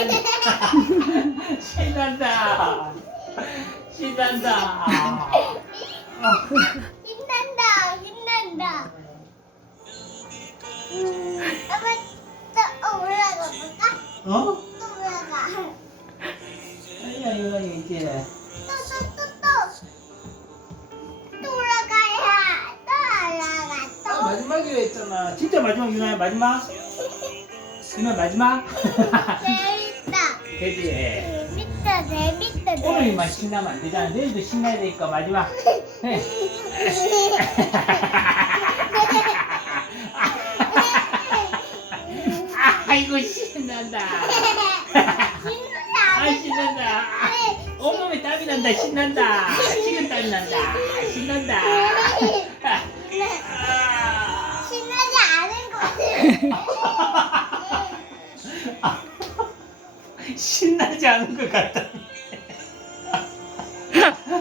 신난다. 신난다. 신난다, 신난다. 아빠 또 올라가 볼까? 어? 또 올라가. 아니야 이거 이제 또, 또, 또, 또. 또 올라가야. 또 올라가, 아, 또. 마지막이라 했잖아. 진짜 마지막 유나야 마지막? 유나 마지막? 되지. 재밌다, 재밌다. 오늘만 신나면 안 되잖아. 내일도 신나야 되니까 마지막. 해. 아이고 신난다. 아 신난다. 온몸에 땀이 난다. 신난다. 식은 땀이 난다. 신난다. 아. 신나지 않은 것 같아. 신나지 않은 것 같다.